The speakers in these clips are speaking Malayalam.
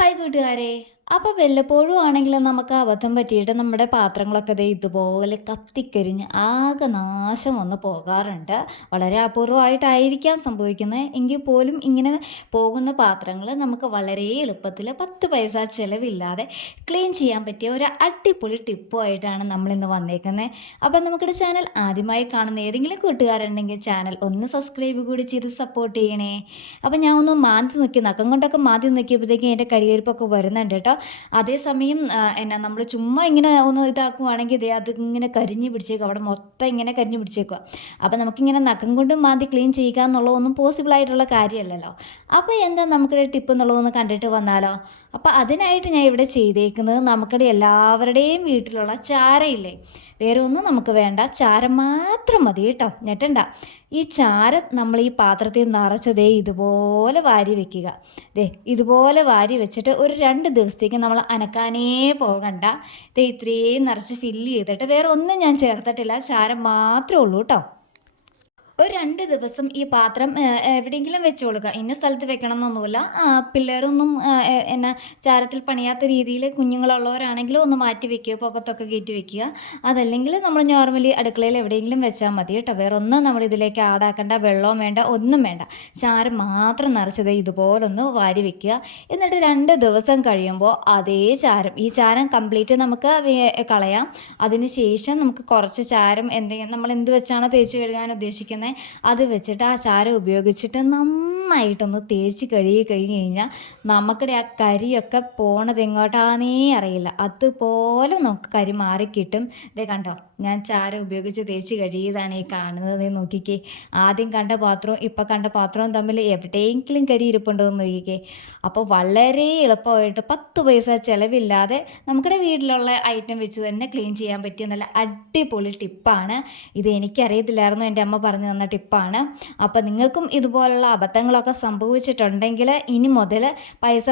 ഹായ് കൂട്ടുകാരെ. അപ്പോൾ വല്ലപ്പോഴും ആണെങ്കിലും നമുക്ക് അബദ്ധം പറ്റിയിട്ട് നമ്മുടെ പാത്രങ്ങളൊക്കെ ദേ ഇതുപോലെ കത്തിക്കരിഞ്ഞ് ആകെ നാശം വന്ന് പോകാറുണ്ട്. വളരെ അപൂർവമായിട്ടായിരിക്കാം സംഭവിക്കുന്നത്. എങ്കിൽ പോലും ഇങ്ങനെ പോകുന്ന പാത്രങ്ങൾ നമുക്ക് വളരെ എളുപ്പത്തിൽ 10 പൈസ ചിലവില്ലാതെ ക്ലീൻ ചെയ്യാൻ പറ്റിയ ഒരു അടിപൊളി ടിപ്പുമായിട്ടാണ് നമ്മളിന്ന് വന്നേക്കുന്നത്. അപ്പോൾ നമുക്കിടെ ചാനൽ ആദ്യമായി കാണുന്ന ഏതെങ്കിലും കൂട്ടുകാരുണ്ടെങ്കിൽ ചാനൽ ഒന്ന് സബ്സ്ക്രൈബ് കൂടി ചെയ്ത് സപ്പോർട്ട് ചെയ്യണേ. അപ്പോൾ ഞാൻ ഒന്ന് മാന്തി നോക്കി, നഖം കൊണ്ടൊക്കെ മാന്തി നോക്കിയപ്പോഴത്തേക്കും എൻ്റെ കരിയേരിപ്പൊക്കെ വരുന്നുണ്ട് കേട്ടോ. അതേസമയം നമ്മൾ ചുമ്മാ ഇങ്ങനെ ഒന്ന് ഇതാക്കുവാണെങ്കിൽ ഇതേ അത് ഇങ്ങനെ കരിഞ്ഞ് പിടിച്ചേക്കും, അവിടെ മൊത്തം ഇങ്ങനെ കരിഞ്ഞ് പിടിച്ചേക്കുക. അപ്പോൾ നമുക്കിങ്ങനെ നഖം കൊണ്ട് മാന്തി ക്ലീൻ ചെയ്യുക എന്നുള്ളതൊന്നും പോസിബിൾ ആയിട്ടുള്ള കാര്യമല്ലല്ലോ. അപ്പോൾ എന്താ നമുക്കിടെ ടിപ്പ് എന്നുള്ളതൊന്ന് കണ്ടിട്ട് വന്നാലോ. അപ്പോൾ അതിനായിട്ട് ഞാൻ ഇവിടെ ചെയ്തേക്കുന്നത് നമുക്കിടെ എല്ലാവരുടെയും വീട്ടിലുള്ള ചാരയില്ലേ, വേറെ ഒന്നും നമുക്ക് വേണ്ട, ചാരം മാത്രം മതി കേട്ടോ. ഞെട്ടണ്ട. ഈ ചാരം നമ്മൾ ഈ പാത്രത്തിൽ നിറച്ച് ഇതുപോലെ വാരി വെക്കുക. ഇതുപോലെ വാരി വെച്ചിട്ട് ഒരു 2 ദിവസത്തേക്ക് നമ്മൾ അനക്കാനേ പോകണ്ട. ഇത്രയും നിറച്ച് ഫില്ല് ചെയ്തിട്ട് വേറെ ഒന്നും ഞാൻ ചേർത്തിട്ടില്ല, ചാരം മാത്രമേ ഉള്ളൂ കേട്ടോ. ഒരു 2 ദിവസം ഈ പാത്രം എവിടെയെങ്കിലും വെച്ച് കൊടുക്കുക. ഇന്ന സ്ഥലത്ത് വെക്കണം എന്നൊന്നുമില്ല. പിള്ളേരൊന്നും ചാരത്തിൽ പണിയാത്ത രീതിയിൽ കുഞ്ഞുങ്ങളുള്ളവരാണെങ്കിലും ഒന്ന് മാറ്റി വെക്കുക, പുറത്തൊക്കെ കയറ്റി വെക്കുക. അതല്ലെങ്കിൽ നമ്മൾ നോർമലി അടുക്കളയിൽ എവിടെയെങ്കിലും വെച്ചാൽ മതി കേട്ടോ. വേറെ ഒന്നും നമ്മൾ ഇതിലേക്ക് ആഡാക്കേണ്ട, വെള്ളവും വേണ്ട, ഒന്നും വേണ്ട. ചാരം മാത്രം നിറച്ചത് ഇതുപോലൊന്ന് വാരി വെക്കുക. എന്നിട്ട് 2 ദിവസം കഴിയുമ്പോൾ അതേ ചാരം, ഈ ചാരം കംപ്ലീറ്റ് നമുക്ക് കളയാം. അതിന് ശേഷം നമുക്ക് കുറച്ച് ചാരം നമ്മൾ എന്ത് വെച്ചാണോ തേച്ച് കഴുകാൻ ഉദ്ദേശിക്കുന്നത് അത് വെച്ചിട്ട് ആ ചാരം ഉപയോഗിച്ചിട്ട് നന്നായിട്ടൊന്ന് തേച്ച് കഴുകി കഴിഞ്ഞ് കഴിഞ്ഞാൽ നമുക്കിടെ ആ കരിയൊക്കെ പോണത് എങ്ങോട്ടാന്നേ അറിയില്ല. അതുപോലെ നമുക്ക് കരി മാറിക്കിട്ടും. ഇതേ കണ്ടോ, ഞാൻ ചാരം ഉപയോഗിച്ച് തേച്ച് കഴുകിയതാണ് ഈ കാണുന്നത്. നോക്കിക്കേ, ആദ്യം കണ്ട പാത്രവും ഇപ്പം കണ്ട പാത്രവും തമ്മിൽ എവിടെയെങ്കിലും കരി ഇരിപ്പുണ്ടോ എന്ന് നോക്കിക്കേ. അപ്പോൾ വളരെ എളുപ്പമായിട്ട് 10 പൈസ ചിലവില്ലാതെ നമുക്കിടെ വീട്ടിലുള്ള ഐറ്റം വെച്ച് തന്നെ ക്ലീൻ ചെയ്യാൻ പറ്റിയ നല്ല അടിപൊളി ടിപ്പാണ് ഇത്. എനിക്കറിയത്തില്ലായിരുന്നു, എൻ്റെ അമ്മ പറഞ്ഞു തന്ന ടിപ്പാണ്. അപ്പോൾ നിങ്ങൾക്കും ഇതുപോലുള്ള അബദ്ധങ്ങളൊക്കെ സംഭവിച്ചിട്ടുണ്ടെങ്കിൽ ഇനി മുതൽ പൈസ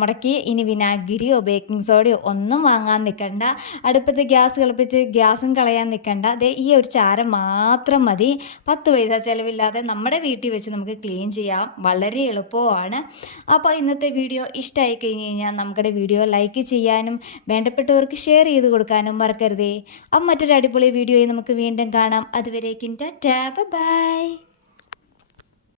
മുടക്കി ഇനി വിനാഗിരിയോ ബേക്കിംഗ് സോഡയോ ഒന്നും വാങ്ങാൻ നിൽക്കണ്ട. അടുപ്പത്ത് ഗ്യാസ് കളിപ്പിച്ച് ഗ്യാസും കളയാൻ നിൽക്കണ്ട. ഈ ഒരു ചാരം മാത്രം മതി. 10 പൈസ ചിലവില്ലാതെ നമ്മുടെ വീട്ടിൽ വെച്ച് നമുക്ക് ക്ലീൻ ചെയ്യാം. വളരെ എളുപ്പമാണ്. അപ്പോൾ ഇന്നത്തെ വീഡിയോ ഇഷ്ടമായി കഴിഞ്ഞ് കഴിഞ്ഞാൽ നമ്മുടെ വീഡിയോ ലൈക്ക് ചെയ്യാനും വേണ്ടപ്പെട്ടവർക്ക് ഷെയർ ചെയ്ത് കൊടുക്കാനും മറക്കരുതേ. അപ്പം മറ്റൊരു അടിപൊളി വീഡിയോയിൽ നമുക്ക് വീണ്ടും കാണാം. അതുവരേക്കും ടാറ്റാ, ബൈ.